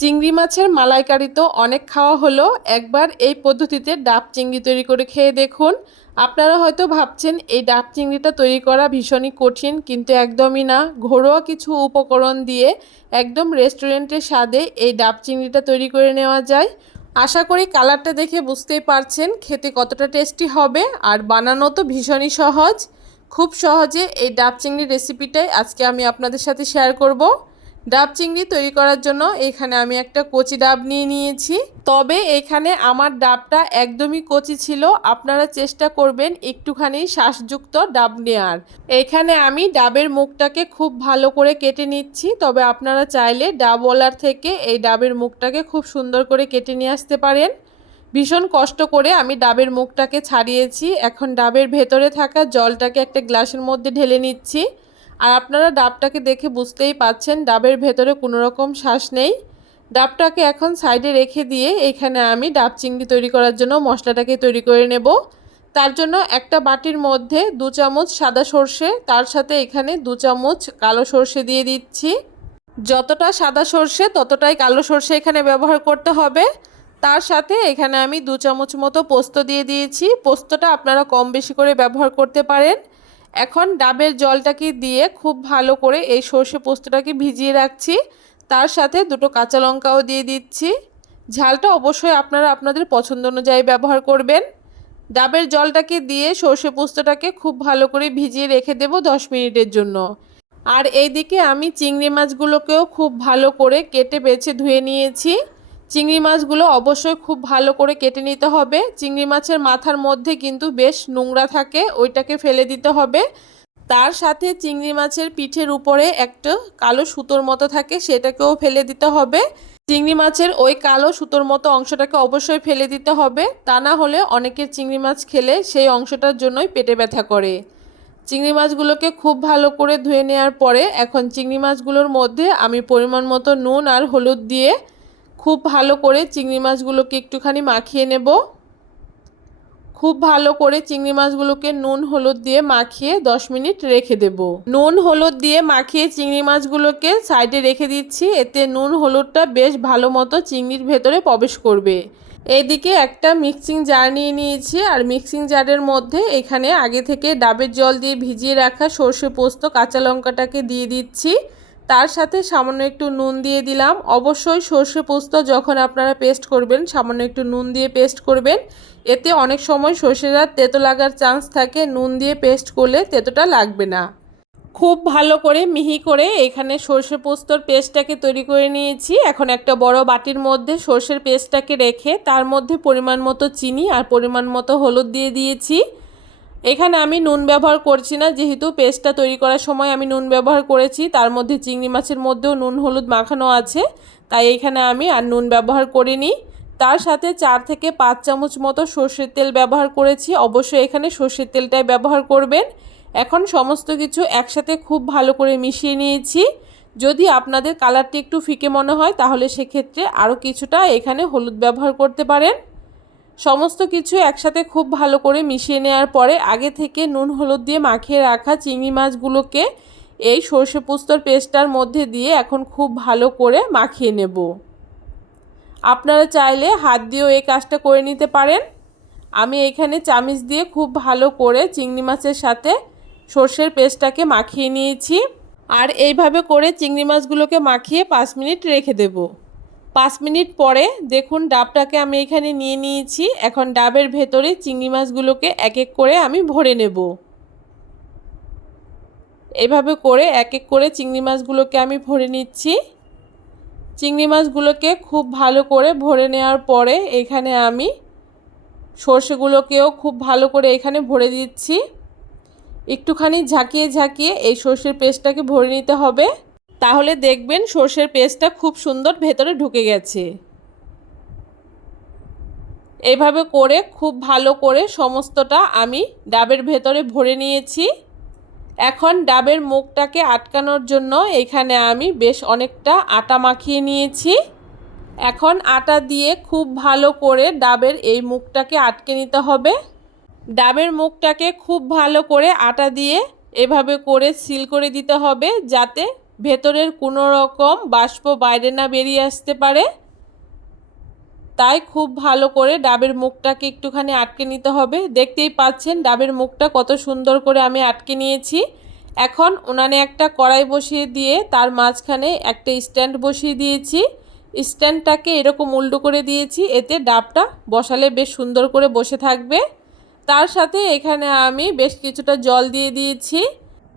চিংড়ি মাছের মালাইকারি তো অনেক খাওয়া হলো। একবার এই পদ্ধতিতে ডাব চিংড়ি তৈরি করে খেয়ে দেখুন। আপনারা হয়তো ভাবছেন, এই ডাব চিংড়িটা তৈরি করা ভীষণই কঠিন, কিন্তু একদমই না। ঘরোয়া কিছু উপকরণ দিয়ে একদম রেস্টুরেন্টের স্বাদে এই ডাব চিংড়িটা তৈরি করে নেওয়া যায়। আশা করি কালারটা দেখে বুঝতেই পারছেন খেতে কতটা টেস্টি হবে, আর বানানো তো ভীষণই সহজ। খুব সহজে এই ডাব চিংড়ি রেসিপিটাই আজকে আমি আপনাদের সাথে শেয়ার করব। ডাব চিংড়ি তৈরি করার জন্য এখানে আমি একটা কচি ডাব নিয়ে নিয়েছি। তবে এখানে আমার ডাবটা একদমই কচি ছিল। আপনারা চেষ্টা করবেন একটুখানি শ্বাসযুক্ত ডাব নেওয়ার এখানে আমি ডাবের মুখটাকে খুব ভালো করে কেটে নিচ্ছি। তবে আপনারা চাইলে ডাবওয়ালার থেকে এই ডাবের মুখটাকে খুব সুন্দর করে কেটে নিয়ে আসতে পারেন। ভীষণ কষ্ট করে আমি ডাবের মুখটাকে ছাড়িয়েছি। এখন ডাবের ভেতরে থাকা জলটাকে একটা গ্লাসের মধ্যে ঢেলে নিচ্ছি। আর আপনারা ডাবটাকে দেখে বুঝতেই পাচ্ছেন, ডাবের ভেতরে কোনো রকম শ্বাস নেই। ডাবটাকে এখন সাইডে রেখে দিয়ে এখানে আমি ডাব চিংড়ি তৈরি করার জন্য মশলাটাকে তৈরি করে নেব। তার জন্য একটা বাটির মধ্যে দু চামচ সাদা সর্ষে, তার সাথে এখানে দু চামচ কালো সর্ষে দিয়ে দিচ্ছি। যতটা সাদা সর্ষে, ততটাই কালো সর্ষে এখানে ব্যবহার করতে হবে। তার সাথে এখানে আমি দু চামচ মতো পোস্ত দিয়ে দিয়েছি। পোস্তটা আপনারা কম বেশি করে ব্যবহার করতে পারেন। এখন ডাবের জলটাকে দিয়ে খুব ভালো করে এই সর্ষে পোস্তটাকে ভিজিয়ে রাখছি। তার সাথে দুটো কাঁচা লঙ্কাও দিয়ে দিচ্ছি। ঝালটা অবশ্যই আপনারা আপনাদের পছন্দ অনুযায়ী ব্যবহার করবেন। ডাবের জলটাকে দিয়ে সর্ষে পোস্তটাকে খুব ভালো করে ভিজিয়ে রেখে দেব দশ মিনিটের জন্য। আর এইদিকে আমি চিংড়ি মাছগুলোকেও খুব ভালো করে কেটে বেছে ধুয়ে নিয়েছি। চিংড়ি মাছগুলো অবশ্যই খুব ভালো করে কেটে নিতে হবে। চিংড়ি মাছের মাথার মধ্যে কিন্তু বেশ নোংরা থাকে, ওইটাকে ফেলে দিতে হবে। তার সাথে চিংড়ি মাছের পিঠের উপরে একটা কালো সুতোর মতো থাকে, সেটাকেও ফেলে দিতে হবে। চিংড়ি মাছের ওই কালো সুতোর মতো অংশটাকে অবশ্যই ফেলে দিতে হবে। তা না হলে অনেকের চিংড়ি মাছ খেলে সেই অংশটার জন্যই পেটে ব্যথা করে। চিংড়ি মাছগুলোকে খুব ভালো করে ধুয়ে নেওয়ার পরে এখন চিংড়ি মাছগুলোর মধ্যে আমি পরিমাণ মতো নুন আর হলুদ দিয়ে খুব ভালো করে চিংড়ি মাছগুলোকে একটুখানি মাখিয়ে নেব। খুব ভালো করে চিংড়ি মাছগুলোকে নুন, হলুদ দিয়ে মাখিয়ে 10 মিনিট রেখে দেব। নুন, হলুদ দিয়ে মাখিয়ে চিংড়ি মাছগুলোকে সাইডে রেখে দিচ্ছি। এতে নুন, হলুদটা বেশ ভালো মতো চিংড়ির ভেতরে প্রবেশ করবে। এদিকে একটা মিক্সিং জার নিয়ে নিয়েছি। আর মিক্সিং জারের মধ্যে এখানে আগে থেকে ডাবের জল দিয়ে ভিজিয়ে রাখা সর্ষে পোস্ত, কাঁচা লঙ্কাটাকে দিয়ে দিচ্ছি। তার সাথে সামান্য একটু নুন দিয়ে দিলাম। অবশ্যই সর্ষে পোস্ত যখন আপনারা পেস্ট করবেন, সামান্য একটু নুন দিয়ে পেস্ট করবেন। এতে অনেক সময় সর্ষেরা তেতো লাগার চান্স থাকে, নুন দিয়ে পেস্ট করলে তেতোটা লাগবে না। খুব ভালো করে মিহি করে এখানে সর্ষে পোস্তর পেস্টটাকে তৈরি করে নিয়েছি। এখন একটা বড় বাটির মধ্যে সর্ষের পেস্টটাকে রেখে তার মধ্যে পরিমাণ মতো চিনি আর পরিমাণ মতো হলুদ দিয়ে দিয়েছি। এখানে আমি নুন ব্যবহার করছি না, যেহেতু পেস্টটা তৈরি করার সময় আমি নুন ব্যবহার করেছি, তার মধ্যে চিংড়ি মাছের মধ্যেও নুন হলুদ মাখানো আছে, তাই এখানে আমি আর নুন ব্যবহার করিনি। তার সাথে চার থেকে পাঁচ চামচ মতো সর্ষের তেল ব্যবহার করেছি, অবশ্যই এখানে সর্ষের তেলটাই ব্যবহার করবেন। এখন সমস্ত কিছু একসাথে খুব ভালো করে মিশিয়ে নিয়েছি। যদি আপনাদের কালারটি একটু ফিকে মনে হয়, তাহলে সেক্ষেত্রে আরও কিছুটা এখানে হলুদ ব্যবহার করতে পারেন। সমস্ত কিছু একসাথে খুব ভালো করে মিশিয়ে নেওয়ার পরে আগে থেকে নুন, হলুদ দিয়ে মাখিয়ে রাখা চিংড়ি মাছগুলোকে এই সর্ষে পোস্তর পেস্টটার মধ্যে দিয়ে এখন খুব ভালো করে মাখিয়ে নেব। আপনারা চাইলে হাত দিয়েও এই কাজটা করে নিতে পারেন। আমি এখানে চামিচ দিয়ে খুব ভালো করে চিংড়ি মাছের সাথে সর্ষের পেস্টটাকে মাখিয়ে নিয়েছি। আর এইভাবে করে চিংড়ি মাছগুলোকে মাখিয়ে পাঁচ মিনিট রেখে দেবো। পাঁচ মিনিট পরে দেখুন ডাবটাকে আমি এখানে নিয়ে নিয়েছি। এখন ডাবের ভেতরে চিংড়ি মাছগুলোকে এক এক করে আমি ভরে নেব। এভাবে করে এক এক করে চিংড়ি মাছগুলোকে আমি ভরে নিচ্ছি। চিংড়ি মাছগুলোকে খুব ভালো করে ভরে নেওয়ার পরে এখানে আমি সর্ষেগুলোকেও খুব ভালো করে এখানে ভরে দিচ্ছি। একটুখানি ঝাঁকিয়ে ঝাঁকিয়ে এই সর্ষের পেস্টটাকে ভরে নিতে হবে। তাহলে দেখবেন সর্ষের পেস্টটা খুব সুন্দর ভেতরে ঢুকে গেছে। এভাবে করে খুব ভালো করে সমস্তটা আমি ডাবের ভেতরে ভরে নিয়েছি। এখন ডাবের মুখটাকে আটকানোর জন্য এখানে আমি বেশ অনেকটা আটা মাখিয়ে নিয়েছি। এখন আটা দিয়ে খুব ভালো করে ডাবের এই মুখটাকে আটকে নিতে হবে। ডাবের মুখটাকে খুব ভালো করে আটা দিয়ে এভাবে করে সিল করে দিতে হবে যাতে ভেতরের কোনো রকম বাষ্প বাইরে না বেরিয়ে আসতে পারে। তাই খুব ভালো করে ডাবের মুখটাকে একটুখানি আটকে নিতে হবে। দেখতেই পাচ্ছেন ডাবের মুখটা কত সুন্দর করে আমি আটকে নিয়েছি। এখন উনানে একটা কড়াই বসিয়ে দিয়ে তার মাঝখানে একটা স্ট্যান্ড বসিয়ে দিয়েছি। স্ট্যান্ডটাকে এরকম উল্টো করে দিয়েছি, এতে ডাবটা বসালে বেশ সুন্দর করে বসে থাকবে। তার সাথে এখানে আমি বেশ কিছুটা জল দিয়ে দিয়েছি।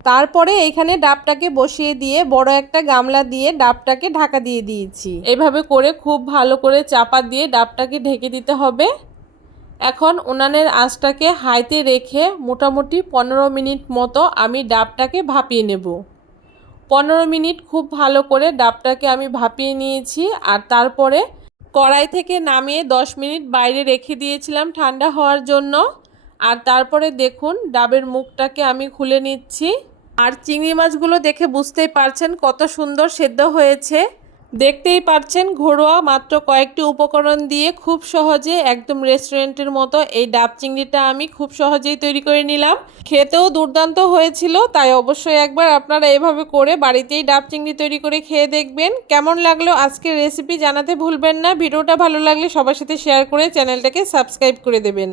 তারপরে এখানে ডাবটাকে বসিয়ে দিয়ে বড় একটা গামলা দিয়ে ডাবটাকে ঢাকা দিয়ে দিয়েছি। এভাবে করে খুব ভালো করে চাপা দিয়ে ডাবটাকে ঢেকে দিতে হবে। এখন উনানের আঁচটাকে হাইতে রেখে মোটামুটি পনেরো মিনিট মতো আমি ডাবটাকে ভাপিয়ে নেব। পনেরো মিনিট খুব ভালো করে ডাবটাকে আমি ভাপিয়ে নিয়েছি আর তারপরে কড়াই থেকে নামিয়ে দশ মিনিট বাইরে রেখে দিয়েছিলাম ঠান্ডা হওয়ার জন্য। আর তারপরে দেখুন, ডাবের মুখটাকে আমি খুলে নিচ্ছি। আর চিংড়ি মাছগুলো দেখে বুঝতেই পারছেন কত সুন্দর সেদ্ধ হয়েছে। দেখতেই পারছেন ঘরোয়া মাত্র কয়েকটি উপকরণ দিয়ে খুব সহজে একদম রেস্টুরেন্টের মতো এই ডাব চিংড়িটা আমি খুব সহজেই তৈরি করে নিলাম। খেতেও দুর্দান্ত হয়েছিল, তাই অবশ্যই একবার আপনারা এভাবে করে বাড়িতেই ডাব চিংড়ি তৈরি করে খেয়ে দেখবেন। কেমন লাগল আজকের রেসিপি জানাতে ভুলবেন না। ভিডিওটা ভালো লাগলে সবার সাথে শেয়ার করে চ্যানেলটাকে সাবস্ক্রাইব করে দেবেন।